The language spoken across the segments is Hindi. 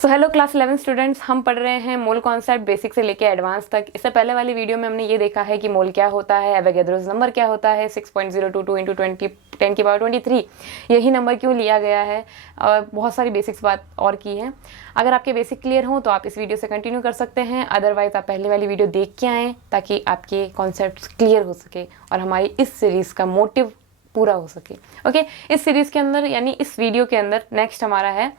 सो हेलो क्लास 11 स्टूडेंट्स, हम पढ़ रहे हैं मोल कॉन्सेप्ट बेसिक से लेके एडवांस तक। इससे पहले वाली वीडियो में हमने ये देखा है कि मोल क्या होता है, एवोगैड्रोस नंबर क्या होता है, 6.022 इंटू 10⁻23 यही नंबर क्यों लिया गया है, और बहुत सारी बेसिक्स बात और की है। अगर आपके बेसिक क्लियर हों तो आप इस वीडियो से कंटिन्यू कर सकते हैं, अदरवाइज आप पहले वाली वीडियो देख के आएँ ताकि आपके कॉन्सेप्ट क्लियर हो सके और हमारी इस सीरीज़ का मोटिव पूरा हो सके। ओके, इस सीरीज़ के अंदर यानी इस वीडियो के अंदर नेक्स्ट हमारा है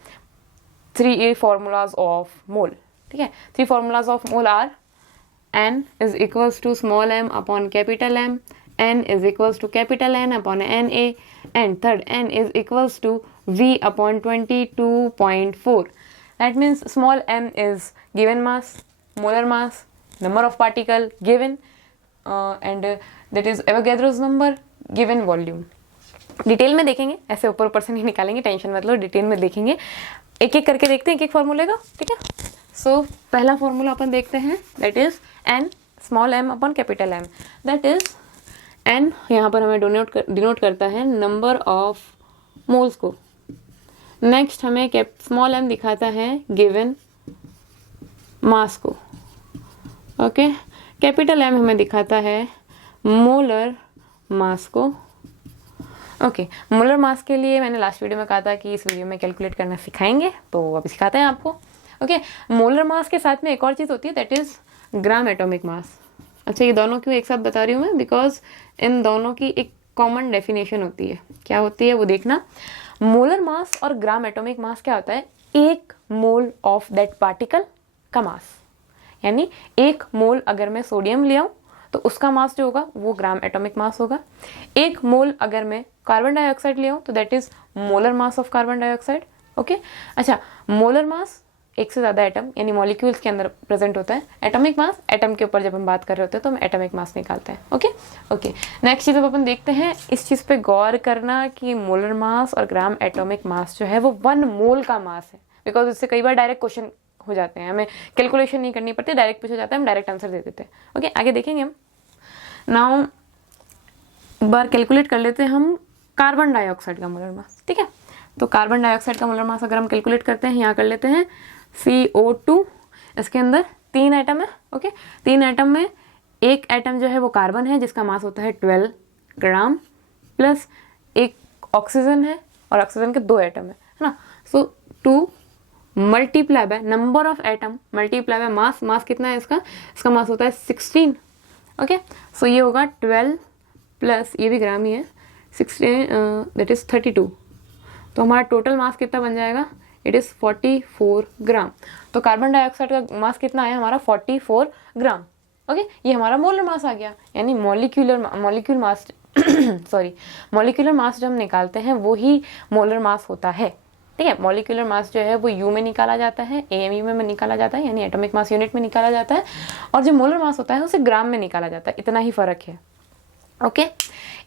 3 formulas of mole। ठीक है, 3 formulas of mole are n is equals to small m upon capital M, n is equals to capital N upon Na, and third n is equals to V upon 22.4। That means small m is given mass, molar mass, number of particle given, and that is Avogadro's number, given volume। Detail में देखेंगे, ऐसे ऊपर ऊपर से नहीं निकालेंगे, टेंशन मत लो, डिटेल में देखेंगे, एक एक करके देखते हैं एक एक फॉर्मूले का। ठीक है, सो पहला फॉर्मूला अपन देखते हैं, that is n small m upon capital M. That is n यहाँ पर हमें डिनोट करता है नंबर ऑफ मोल्स को। नेक्स्ट हमें स्मॉल एम दिखाता है गिवन मास को। ओके, कैपिटल एम हमें दिखाता है मोलर मास को। ओके, मोलर मास के लिए मैंने लास्ट वीडियो में कहा था कि इस वीडियो में कैलकुलेट करना सिखाएंगे, तो अभी सिखाते हैं आपको। ओके, मोलर मास के साथ में एक और चीज़ होती है, that is gram atomic mass. अच्छा, ये दोनों क्यों एक साथ बता रही हूँ मैं, बिकॉज इन दोनों की एक कॉमन डेफिनेशन होती है। क्या होती है वो देखना। मोलर मास और ग्राम एटॉमिक मास क्या होता है, एक मोल ऑफ दैट पार्टिकल का मास। यानी एक मोल अगर मैं सोडियम ले आऊँ तो उसका मास जो होगा वो ग्राम एटॉमिक मास होगा। एक मोल अगर मैं कार्बन डाइऑक्साइड ले आऊँ तो that is molar mass of carbon dioxide. Okay, अच्छा, मोलर मास एक से ज़्यादा एटम यानी मॉलिक्यूल्स के अंदर प्रेजेंट होता है। एटॉमिक मास एटम के ऊपर जब हम बात कर रहे होते हैं तो हम एटॉमिक मास निकालते हैं। ओके ओके, नेक्स्ट चीज़ अब अपन देखते हैं, इस चीज़ पे गौर करना कि मोलर मास और ग्राम एटॉमिक मास जो है वो 1 मोल का मास है। बिकॉज इससे कई बार डायरेक्ट क्वेश्चन हो जाते हैं, हमें कैलकुलेशन नहीं करनी पड़ती, डायरेक्ट पूछा जाता है, हम डायरेक्ट आंसर दे देते हैं। ओके, आगे देखेंगे हम। नाउ एक बार कैलकुलेट कर लेते हैं हम कार्बन डाइऑक्साइड का मोलर मास। ठीक है, तो कार्बन डाइऑक्साइड का मोलर मास अगर हम कैलकुलेट करते हैं, यहाँ कर लेते हैं CO2। इसके अंदर 3 एटम है। ओके, 3 एटम में एक एटम जो है वो कार्बन है जिसका मास होता है 12 ग्राम, प्लस एक ऑक्सीजन है और ऑक्सीजन के 2 एटम है ना। So 2 multiply by number of atom multiply by mass. Mass कितना है इसका मास होता है 16। ओके, सो ये होगा 12 प्लस ये भी ग्राम ही है 16, दैट इज 32। तो हमारा टोटल मास कितना बन जाएगा, इट इज़ 44 ग्राम। तो कार्बन डाइऑक्साइड का मास कितना है हमारा 44 ग्राम। ओके, ये हमारा मोलर मास आ गया, यानी molecule mass sorry molecular mass जो हम निकालते हैं वो ही मोलर मास होता है। ठीक है, मॉलिक्यूलर मास जो है वो यू में निकाला जाता है, AMU में निकाला जाता है, यानी एटॉमिक मास यूनिट में निकाला जाता है, और जो मोलर मास होता है उसे ग्राम में निकाला जाता है। इतना ही फर्क है। ओके,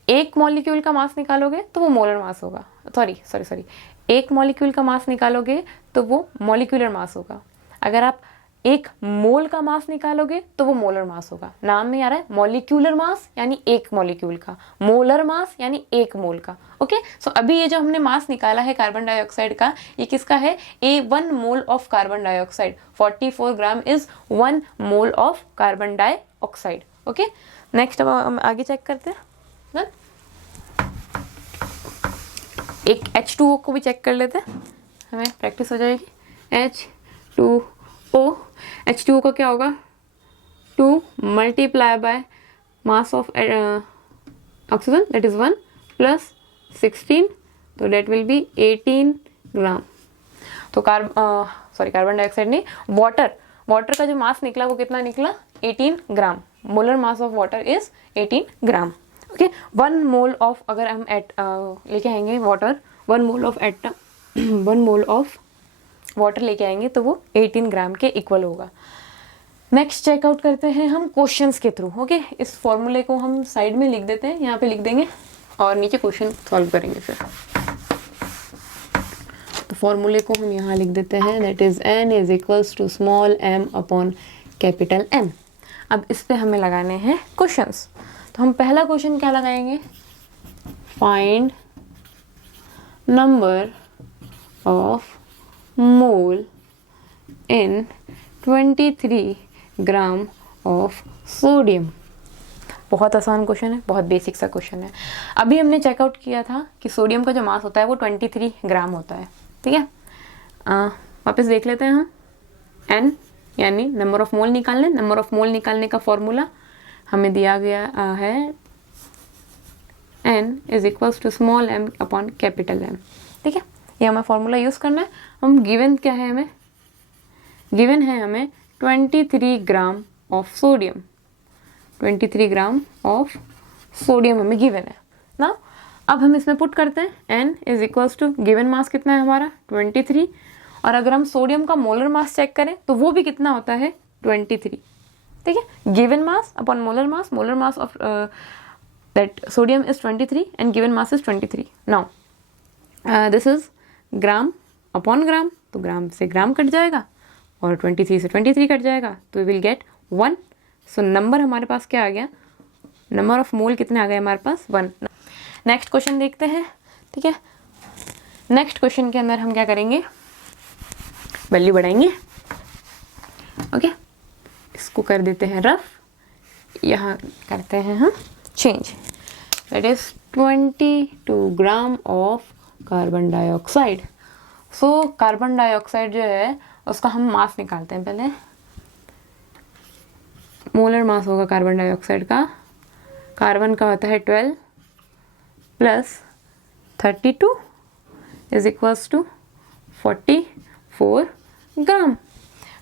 एक मॉलिक्यूल का मास निकालोगे तो वो मोलर मास होगा, सॉरी एक मॉलिक्यूल का मास निकालोगे तो वो मॉलिक्यूलर मास होगा। अगर आप एक मोल का मास निकालोगे तो वो मोलर मास होगा। नाम में आ रहा है मॉलिक्यूलर मास यानी एक मॉलिक्यूल का, मोलर मास यानी एक मोल का। ओके, सो अभी ये जो हमने मास निकाला है कार्बन डाइऑक्साइड का, ये किसका है, 1 mole of carbon dioxide. 44 gram is 1 mole of carbon dioxide. Okay, next अब हम आगे चेक करते हैं ना? एक H2O को भी चेक कर लेते हैं, हमें प्रैक्टिस हो जाएगी। H2O, H2O का क्या होगा, 2 multiply by mass of oxygen that is 1 plus 16, तो डेट विल बी 18 ग्राम। तो कार्बन डाइऑक्साइड नहीं, वाटर का जो मास निकला वो कितना निकला, 18 gram. Molar mass of water is 18 gram. Okay, 1 mole of, अगर हम लेके आएंगे water, 1 mole of atom 1 mole of water लेके आएंगे तो वो 18 ग्राम के इक्वल होगा। नेक्स्ट चेकआउट करते हैं हम क्वेश्चंस के थ्रू। ओके, इस फॉर्मूले को हम साइड में लिख देते हैं, यहाँ पे लिख देंगे और नीचे क्वेश्चन सॉल्व करेंगे फिर। तो फॉर्मूले को हम यहाँ लिख देते हैं, that is n is equals to small m upon capital M। अब इस पे हमें लगाने हैं क्वेश्चंस। तो हम पहला क्वेश्चन क्या लगाएंगे, find number of mole in 23 gram of sodium. बहुत आसान क्वेश्चन है, बहुत बेसिक सा क्वेश्चन है। अभी हमने चेकआउट किया था कि सोडियम का जो मास होता है वो 23 ग्राम होता है, ठीक है। वापस देख लेते हैं हम। n यानी नंबर ऑफ मोल निकालने, नंबर ऑफ मोल निकालने का फॉर्मूला हमें दिया गया है n is equals to small m upon capital M, ठीक है। ये हमें फॉर्मूला यूज़ करना है। हम गिवन क्या है, हमें गिवन है हमें 23 gram of sodium, 23 gram of sodium हमें गिवन है ना। अब हम इसमें पुट करते हैं n is equals to given mass कितना है हमारा 23, और अगर हम सोडियम का मोलर मास चेक करें तो वो भी कितना होता है 23, ठीक है। Given mass upon molar mass of that sodium is 23 and given mass is 23। Now this is gram upon gram, तो ग्राम से ग्राम कट जाएगा और 23 से 23 कट जाएगा, तो वी विल गेट 1। सो नंबर हमारे पास क्या आ गया, नंबर ऑफ मोल कितने आ गए हमारे पास 1। नेक्स्ट क्वेश्चन देखते हैं, ठीक है। नेक्स्ट क्वेश्चन के अंदर हम क्या करेंगे, वैल्यू बढ़ाएंगे, ओके। इसको कर देते हैं रफ, यहाँ करते हैं हम change, that is 22 gram of carbon dioxide. So carbon dioxide जो है उसका हम मास निकालते हैं पहले। मोलर मास होगा कार्बन डाइऑक्साइड का, कार्बन का होता है 12 प्लस 32 इज इक्वल्स टू 44 ग्राम।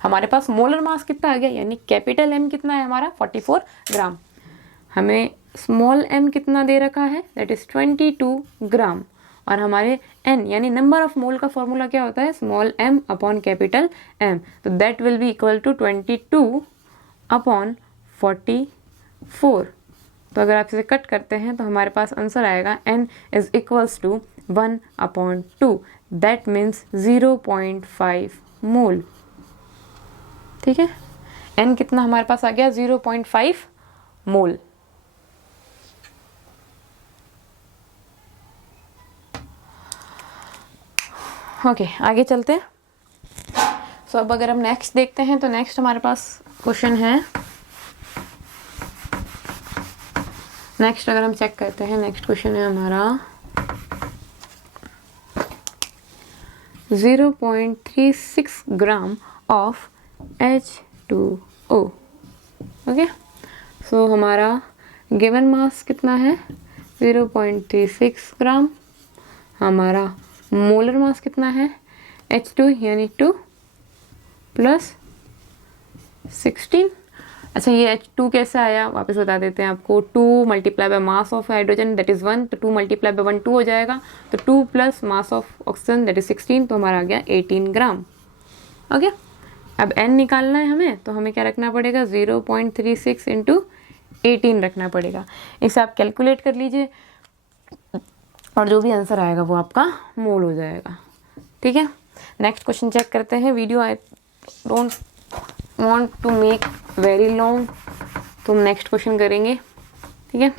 हमारे पास मोलर मास कितना आ गया, यानी कैपिटल M कितना है हमारा 44 ग्राम। हमें स्मॉल m कितना दे रखा है, दैट इज 22 ग्राम, और हमारे n यानी नंबर ऑफ मोल का फॉर्मूला क्या होता है, small m upon capital M, तो that will be equal to 22 upon 44। तो अगर आप इसे कट करते हैं तो हमारे पास आंसर आएगा n is equals to 1/2, that means 0.5 mole, ठीक है। n कितना हमारे पास आ गया 0.5 मोल। ओके, आगे चलते हैं। सो अब अगर हम नेक्स्ट देखते हैं तो नेक्स्ट हमारे पास क्वेश्चन है, नेक्स्ट अगर हम चेक करते हैं, नेक्स्ट क्वेश्चन है हमारा 0.36 ग्राम ऑफ H2O, ओके। सो हमारा गिवन मास कितना है 0.36 ग्राम, हमारा मोलर मास कितना है H2 यानी 2 प्लस 16। अच्छा, ये H2 कैसे आया वापस बता देते हैं आपको। 2 multiply by mass of hydrogen that is 1, तो 2 मल्टीप्लाई बाय 1 2 हो जाएगा, तो 2 plus mass of oxygen that is 16, तो हमारा आ गया 18 ग्राम, ओके। अब n निकालना है हमें, तो हमें क्या रखना पड़ेगा 0.36 इंटू 18 रखना पड़ेगा। इसे आप कैलकुलेट कर लीजिए और जो भी आंसर आएगा वो आपका मोल हो जाएगा, ठीक है। नेक्स्ट क्वेश्चन चेक करते हैं। Video I don't want to make very long, तो हम नेक्स्ट क्वेश्चन करेंगे, ठीक है।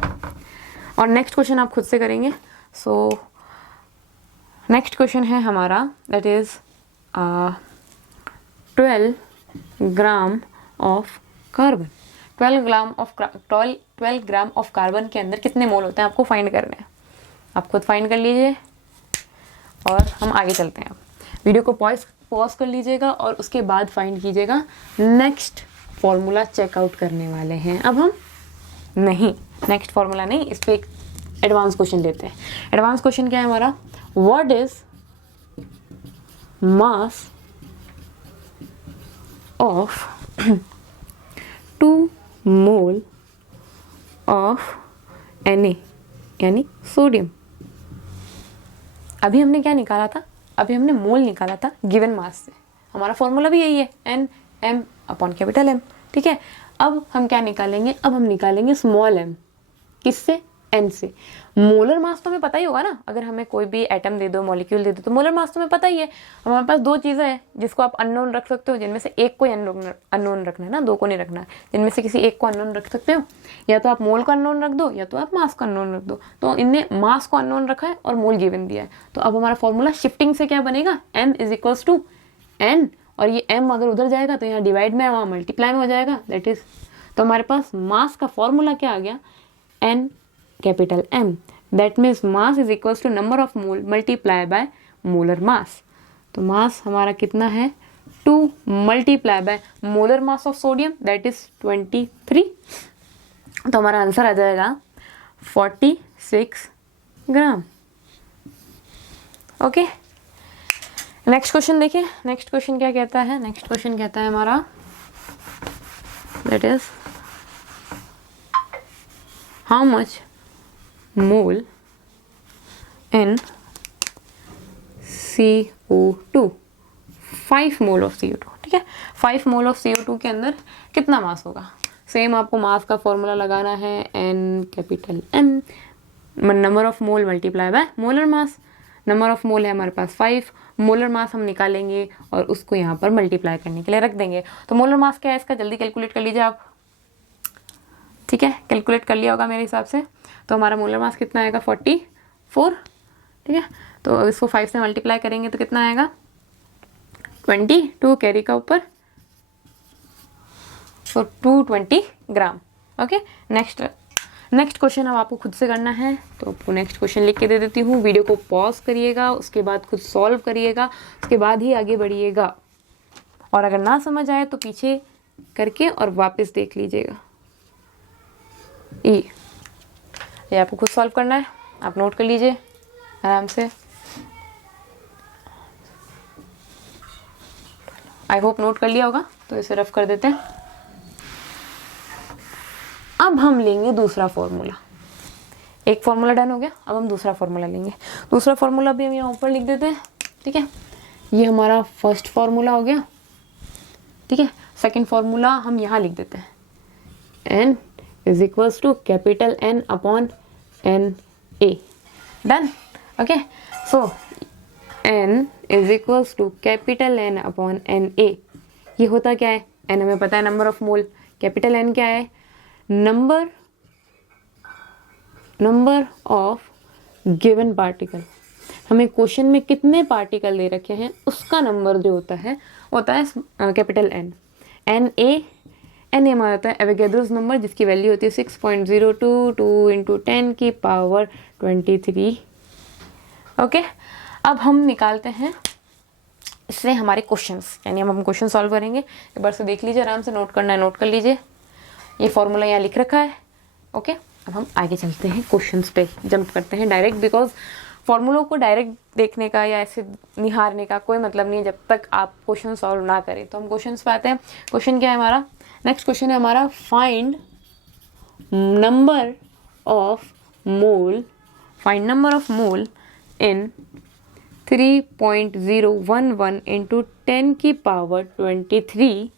और नेक्स्ट क्वेश्चन आप खुद से करेंगे। सो नेक्स्ट क्वेश्चन है हमारा that is 12 gram of carbon. 12 gram of carbon के अंदर कितने मोल होते हैं आपको फाइंड करने हैं। आप खुद फाइंड कर लीजिए और हम आगे चलते हैं। वीडियो को पॉज कर लीजिएगा और उसके बाद फाइंड कीजिएगा। नेक्स्ट फॉर्मूला चेकआउट करने वाले हैं अब हम। नहीं, नेक्स्ट फॉर्मूला नहीं, इस पर एक एडवांस क्वेश्चन लेते हैं। एडवांस क्वेश्चन क्या है हमारा, what is mass of 2 mole of Na यानी सोडियम। अभी हमने क्या निकाला था, अभी हमने मोल निकाला था गिवन मास से। हमारा फॉर्मूला भी यही है n m upon capital M, ठीक है। अब हम क्या निकालेंगे, अब हम निकालेंगे स्मॉल m। किससे, n से। मोलर मास तो हमें पता ही होगा ना, अगर हमें कोई भी एटम दे दो, मॉलिक्यूल दे दो, तो मोलर मास तो हमें पता ही है। हमारे पास 2 चीज़ें हैं जिसको आप अननोन रख सकते हो, जिनमें से एक को अननोन रखना है ना, 2 को नहीं रखना है। जिनमें से किसी एक को अननोन रख सकते हो, या तो आप मोल को अननोन रख दो या तो आप मास को अननोन रख दो। तो इनने मास को अननोन रखा है और मोल गिवन दिया है। तो अब हमारा फॉर्मूला शिफ्टिंग से क्या बनेगा, m is equals to n और ये m अगर उधर जाएगा तो यहाँ डिवाइड में वहाँ मल्टीप्लाई में हो जाएगा, दैट इज, तो हमारे पास मास का फॉर्मूला क्या आ गया, n capital M, that means mass is equals to number of mole multiply by molar mass. तो मास हमारा कितना है 2 multiply by molar mass of sodium that is 23, तो हमारा आंसर आ जाएगा 46 ग्राम। ओके, नेक्स्ट क्वेश्चन देखिए, नेक्स्ट क्वेश्चन क्या कहता है, नेक्स्ट क्वेश्चन कहता है हमारा that is how much mole in CO2, 5 mole of CO2, ठीक है, 5 मोल ऑफ CO2 के अंदर कितना मास होगा। सेम आपको मास का फॉर्मूला लगाना है n capital M, number of mole multiply by molar mass, number of मोल है हमारे पास 5, मोलर मास हम निकालेंगे और उसको यहाँ पर मल्टीप्लाई करने के लिए रख देंगे। तो मोलर मास क्या है इसका, जल्दी कैलकुलेट कर लीजिए आप, ठीक है, कैलकुलेट कर लिया होगा मेरे हिसाब से। तो हमारा मोलर मास कितना आएगा 44, ठीक है, तो इसको 5 से मल्टीप्लाई करेंगे तो कितना आएगा 22 कैरी का ऊपर, तो 220 ग्राम। ओके, नेक्स्ट क्वेश्चन अब आपको खुद से करना है, तो आपको नेक्स्ट क्वेश्चन लिख के दे देती हूँ, वीडियो को पॉज करिएगा, उसके बाद खुद सॉल्व करिएगा, उसके बाद ही आगे बढ़िएगा, और अगर ना समझ आए तो पीछे करके और वापस देख लीजिएगा। ये आपको खुद सॉल्व करना है, आप नोट कर लीजिए आराम से। आई होप नोट कर लिया होगा, तो इसे रफ कर देते हैं। अब हम लेंगे दूसरा फॉर्मूला, एक फॉर्मूला डन हो गया, अब हम दूसरा फॉर्मूला लेंगे। दूसरा फॉर्मूला भी हम यहाँ ऊपर लिख देते हैं, ठीक है, ये हमारा फर्स्ट फॉर्मूला हो गया, ठीक है। सेकंड फॉर्मूला हम यहाँ लिख देते हैं, n is equals to capital N upon NA, done. Okay, so n is equals to capital N upon NA, ये होता क्या है, n हमें पता है number of mole, capital N क्या है, नंबर ऑफ गिवन पार्टिकल, हमें क्वेश्चन में कितने पार्टिकल दे रखे हैं उसका नंबर जो होता है कैपिटल N। NA हमारा होता है एवोगैड्रोस नंबर, जिसकी वैल्यू होती है 6.022 इंटू 10 की पावर 23। ओके, अब हम निकालते हैं इससे हमारे क्वेश्चंस, यानी हम क्वेश्चन सॉल्व करेंगे। एक बार से देख लीजिए, आराम से नोट करना है नोट कर लीजिए, ये फॉर्मूला यहाँ लिख रखा है। ओके, अब हम आगे चलते हैं, क्वेश्चंस पे जंप करते हैं डायरेक्ट, बिकॉज फॉर्मूलों को डायरेक्ट देखने का या ऐसे निहारने का कोई मतलब नहीं है जब तक आप क्वेश्चन सॉल्व ना करें। तो हम क्वेश्चंस पे आते हैं। क्वेश्चन क्या है हमारा, नेक्स्ट क्वेश्चन है हमारा, find number of mole in 3.011 into 10 की पावर 23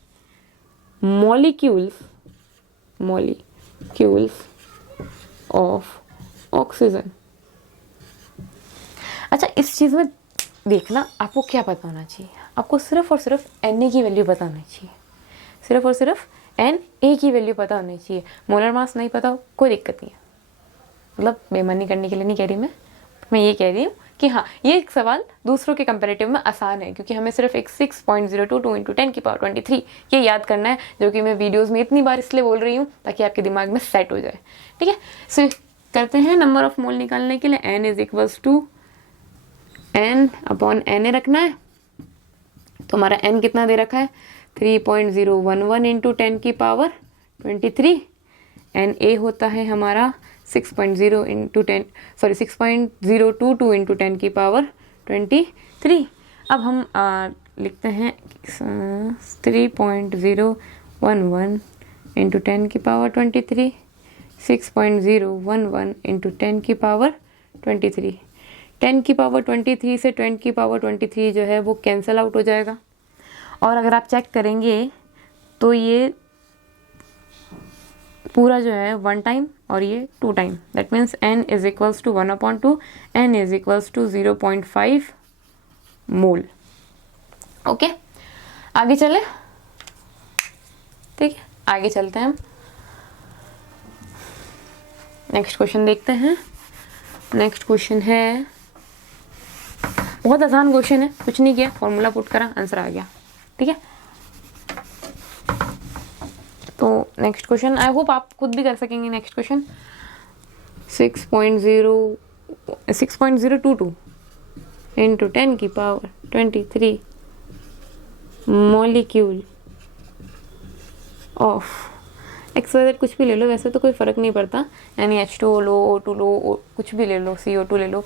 molecules ऑफ ऑक्सीजन। अच्छा, इस चीज़ में देखना आपको क्या पता होना चाहिए, आपको सिर्फ और सिर्फ Na की वैल्यू पता होनी चाहिए, सिर्फ और सिर्फ Na की वैल्यू पता होनी चाहिए। मोलर मास नहीं पता हो कोई दिक्कत नहीं है, मतलब बेईमानी करने के लिए नहीं कह रही मैं ये कह रही हूँ कि हाँ, ये एक सवाल दूसरों के कंपैरेटिव में आसान है, क्योंकि हमें सिर्फ एक 6.022 इंटू 10 की पावर 23 ये याद करना है, जो कि मैं वीडियोस में इतनी बार इसलिए बोल रही हूँ ताकि आपके दिमाग में सेट हो जाए। ठीक है, सो करते हैं नंबर ऑफ मोल निकालने के लिए n is equals to n upon Na रखना है। तो हमारा n कितना दे रखा है 3.011 इंटू 10 की पावर 23। Na होता है हमारा 6.0 इंटू 10 6.022 इंटू 10 की पावर 23। अब हम लिखते हैं 3.011 इंटू 10 की पावर 23, 6.011 इंटू 10 की पावर 23। 10 की पावर 23 से 10 की पावर 23 जो है वो कैंसिल आउट हो जाएगा, और अगर आप चेक करेंगे तो ये पूरा जो है 1 टाइम और ये 2 time, that means n is equals to 1/2, n is equals to 0.5 mole. Okay, आगे चले, ठीक है, आगे चलते हैं हम नेक्स्ट क्वेश्चन देखते हैं। नेक्स्ट क्वेश्चन है, बहुत आसान क्वेश्चन है, कुछ नहीं किया, फॉर्मूला पुट करा, आंसर आ गया। ठीक है। तो नेक्स्ट क्वेश्चन, आई होप आप खुद भी कर सकेंगे। नेक्स्ट क्वेश्चन 6.022 इंटू 10 की पावर 23 मॉलिक्यूल ऑफ XYZ, कुछ भी ले लो, वैसे तो कोई फ़र्क नहीं पड़ता, यानी H2O लो, O2 लो, कुछ भी ले लो, CO2 ले लो,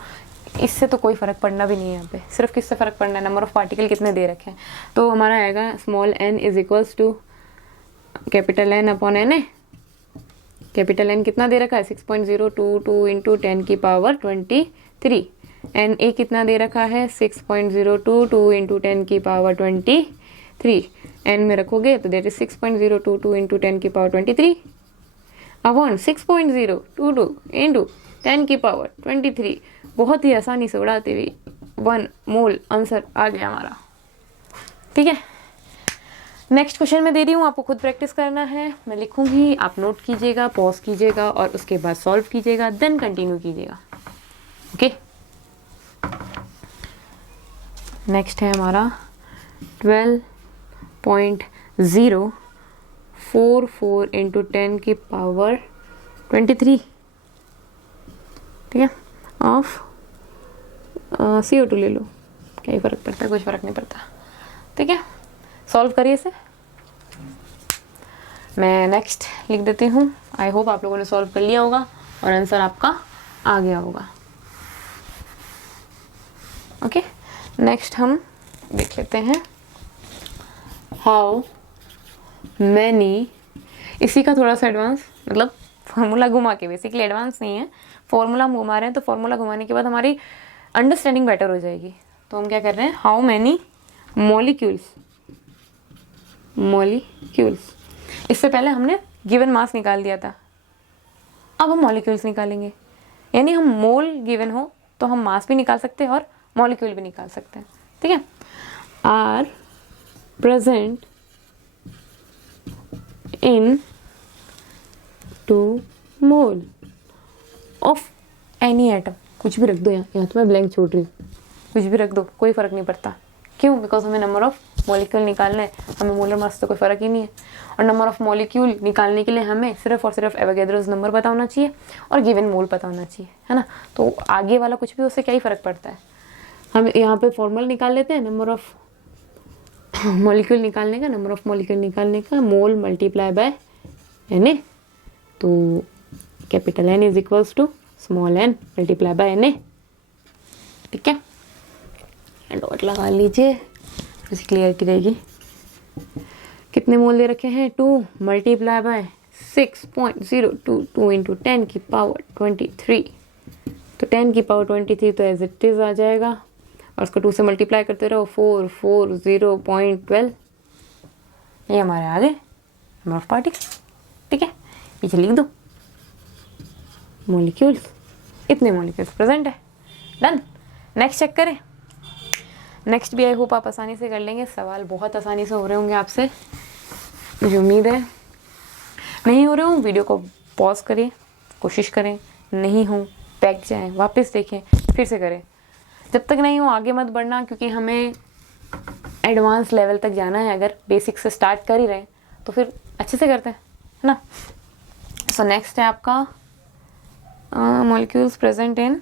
इससे तो कोई फ़र्क पड़ना भी नहीं है यहाँ पे। सिर्फ किससे फ़र्क पड़ना है, नंबर ऑफ़ पार्टिकल कितने दे रखे हैं। तो हमारा आएगा small n is equals to capital N upon NA। Capital N कितना दे रखा है 6.022 इंटू 10 की पावर 23। NA कितना दे रखा है 6.022 इंटू 10 की पावर 23। n में रखोगे तो देट इज 6.022 इंटू 10 की पावर 23 अपॉन 6.022 इंटू 10 की पावर 23। बहुत ही आसानी से उड़ाते हुए 1 मोल आंसर आ गया हमारा। ठीक है, नेक्स्ट क्वेश्चन मैं दे रही हूँ, आपको खुद प्रैक्टिस करना है। मैं लिखूंगी, आप नोट कीजिएगा, पॉज कीजिएगा और उसके बाद सॉल्व कीजिएगा, देन कंटिन्यू कीजिएगा। ओके, नेक्स्ट है हमारा 12.044 इंटू 10 की पावर 23, ठीक है, ऑफ CO2 ले लो, क्या ही फ़र्क पड़ता है, कुछ फ़र्क नहीं पड़ता। ठीक है, सॉल्व करिए इसे। मैं नेक्स्ट लिख देती हूँ। आई होप आप लोगों ने सॉल्व कर लिया होगा और आंसर आपका आ गया होगा। ओके, नेक्स्ट हम देख लेते हैं हाउ मैनी, इसी का थोड़ा सा एडवांस, मतलब फार्मूला घुमा के, बेसिकली एडवांस नहीं है, फार्मूला हम घुमा रहे हैं, तो फार्मूला घुमाने के बाद हमारी अंडरस्टैंडिंग बेटर हो जाएगी। तो हम क्या कर रहे हैं, हाउ मैनी मॉलिक्यूल्स, इससे पहले हमने गिवन मास निकाल दिया था, अब हम मॉलिक्यूल्स निकालेंगे, यानी हम मोल गिवन हो तो हम मास भी निकाल सकते हैं और मॉलिक्यूल भी निकाल सकते हैं। ठीक है, are present in 2 mole of any atom, कुछ भी रख दो, यहाँ तो मैं ब्लैंक छोड़ रही हूँ, कुछ भी रख दो, कोई फ़र्क नहीं पड़ता। क्यों? बिकॉज हमें नंबर ऑफ मॉलिक्यूल निकालना है, हमें मोलर मास तो कोई फ़र्क ही नहीं है। और नंबर ऑफ मॉलिक्यूल निकालने के लिए हमें सिर्फ और सिर्फ एवोगैड्रोस नंबर पता होना चाहिए और गिवन मोल पता होना चाहिए, है ना। तो आगे वाला कुछ भी, उससे क्या ही फ़र्क पड़ता है। हम यहाँ पे फॉर्मूला निकाल लेते हैं, नंबर ऑफ मॉलिक्यूल निकालने का, नंबर ऑफ मॉलिक्यूल निकालने का मोल मल्टीप्लाई बाय Na। तो capital N is equals to small n multiply by Na। ठीक है, डॉट लगा लीजिए, ऐसी क्लियरिटी रहेगी। कितने मोल दे रखे हैं 2 मल्टीप्लाई बाय 6.022 इंटू 10 की पावर 23। तो 10 की पावर 23 तो एज इट इज़ आ जाएगा और उसको 2 से मल्टीप्लाई करते रहो, 440.12, ये हमारे आ गए नंबर ऑफ पार्टिकल। ठीक है, पीछे लिख दो मॉलिक्यूल्स, इतने मॉलिक्यूल्स प्रेजेंट है। डन, नेक्स्ट चेक करें। नेक्स्ट भी आई होप आप आसानी से कर लेंगे, सवाल बहुत आसानी से हो रहे होंगे आपसे, मुझे उम्मीद है। नहीं हो रहे हो वीडियो को पॉज करिए, कोशिश करें, नहीं हो बैक जाएं, वापस देखें, फिर से करें। जब तक नहीं हो आगे मत बढ़ना, क्योंकि हमें एडवांस लेवल तक जाना है। अगर बेसिक से स्टार्ट कर ही रहे हैं तो फिर अच्छे से करते हैं, है ना। सो नेक्स्ट है आपका मॉलिक्यूल्स प्रेजेंट इन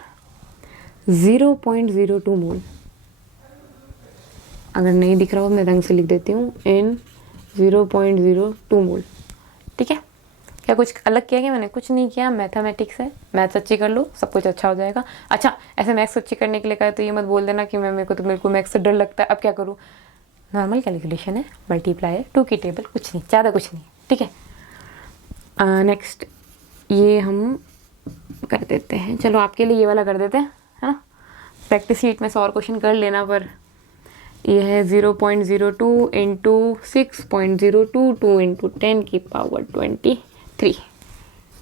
0.02 मोल। अगर नहीं दिख रहा हो मैं रंग से लिख देती हूँ, इन 0.02 मोल। ठीक है, क्या कुछ अलग किया क्या मैंने? कुछ नहीं किया, मैथमेटिक्स है, मैथ्स अच्छी कर लो, सब कुछ अच्छा हो जाएगा। अच्छा, ऐसे मैथ्स अच्छी करने के लिए कहा तो ये मत बोल देना कि मेरे को मैथ्स से डर लगता है, अब क्या करूँ। नॉर्मल कैलकुलेशन है, मल्टीप्लाई है, 2 की टेबल, कुछ नहीं, ज़्यादा कुछ नहीं। ठीक है, नेक्स्ट ये हम कर देते हैं, चलो आपके लिए ये वाला कर देते हैं, है ना। प्रैक्टिस शीट में से और क्वेश्चन कर लेना, पर ये है 0.02 इंटू 6.022 इंटू 10 की पावर 23।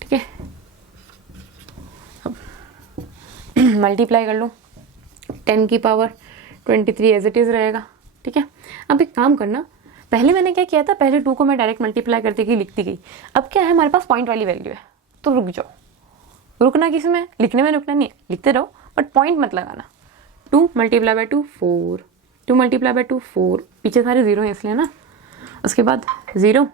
ठीक है, अब मल्टीप्लाई कर लो, 10 की पावर 23 एज इट इज़ रहेगा। ठीक है, अब एक काम करना, पहले मैंने क्या किया था, पहले 2 को मैं डायरेक्ट मल्टीप्लाई करती गई, लिखती गई। अब क्या है, हमारे पास पॉइंट वाली वैल्यू है, तो रुक जाओ, रुकना किस में, लिखने में रुकना नहीं है, लिखते रहो बट पॉइंट मत लगाना। 2 मल्टीप्लाई बाय 2 4, 2 मल्टीप्लाई बाय 2 4, पीछे सारे 0 हैं इसलिए ना। उसके बाद 0,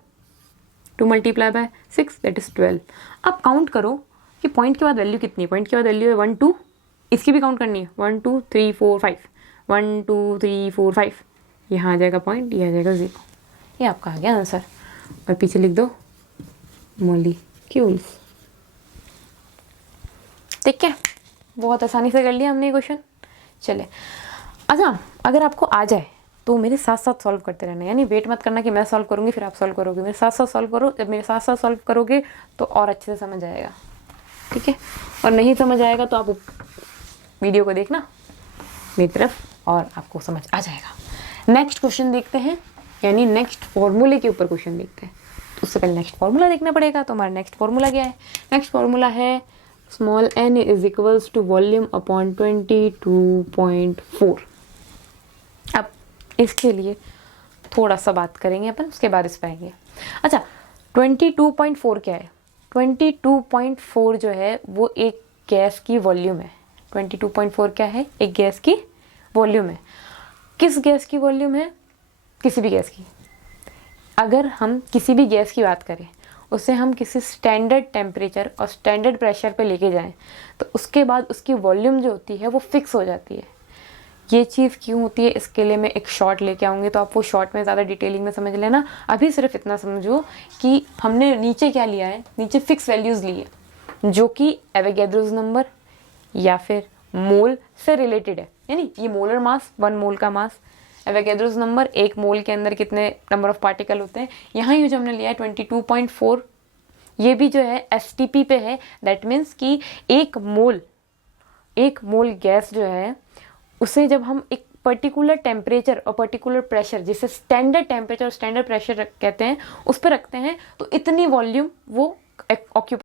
2 मल्टीप्लाई बाय 6 दैट इज़ 12। अब काउंट करो कि पॉइंट के बाद वैल्यू कितनी है। पॉइंट के बाद वैल्यू है 1 2, इसकी भी काउंट करनी है 1 2 3 4 5, 1 2 3 4 5, यहाँ आ जाएगा पॉइंट, ये आ जाएगा 0। ये आपका आ गया आंसर। और पीछे लिख दो मॉलिक्यूल्स। ठीक है, बहुत आसानी से कर लिया हमने ये क्वेश्चन। चले, अच्छा अगर आपको आ जाए तो मेरे साथ साथ सॉल्व करते रहना, यानी वेट मत करना कि मैं सॉल्व करूँगी फिर आप सॉल्व करोगे, मेरे साथ साथ सॉल्व करो। जब मेरे साथ साथ सॉल्व करोगे तो और अच्छे से समझ आएगा, ठीक है। और नहीं समझ आएगा तो आप वीडियो को देखना मेरी तरफ और आपको समझ आ जाएगा। नेक्स्ट क्वेश्चन देखते हैं, यानी नेक्स्ट फॉर्मूले के ऊपर क्वेश्चन देखते हैं। तो उससे पहले नेक्स्ट फॉर्मूला देखना पड़ेगा। तो हमारा नेक्स्ट फॉर्मूला क्या है? नेक्स्ट फॉर्मूला है small n is equals to volume upon 22.4। अब इसके लिए थोड़ा सा बात करेंगे अपन, उसके बाद इस पर आएंगे। अच्छा 22.4 क्या है? 22.4 जो है वो एक गैस की वॉल्यूम है। 22.4 क्या है? एक गैस की वॉल्यूम है। किस गैस की वॉल्यूम है? किसी भी गैस की। अगर हम किसी भी गैस की बात करें, उसे हम किसी स्टैंडर्ड टेम्परेचर और स्टैंडर्ड प्रेशर पे लेके जाएं तो उसके बाद उसकी वॉल्यूम जो होती है वो फिक्स हो जाती है। ये चीज़ क्यों होती है इसके लिए मैं एक शॉर्ट लेके आऊँगी, तो आप वो शॉर्ट में ज़्यादा डिटेलिंग में समझ लेना। अभी सिर्फ इतना समझो कि हमने नीचे क्या लिया है, नीचे फिक्स वैल्यूज़ ली है जो कि एवोगैड्रोस नंबर या फिर मोल से रिलेटेड है। यानी ये मोलर मास, 1 मोल का मास, एवोगैड्रोस नंबर, 1 मोल के अंदर कितने नंबर ऑफ पार्टिकल होते हैं। यहाँ ये जो हमने लिया है 22.4, ये भी जो है STP पे है। दैट मीन्स कि एक मोल गैस जो है उसे जब हम एक पर्टिकुलर टेम्परेचर और पर्टिकुलर प्रेशर, जिसे स्टैंडर्ड टेम्परेचर और स्टैंडर्ड प्रेशर कहते हैं, उस पर रखते हैं तो इतनी वॉल्यूम वो ऑक्यूपाई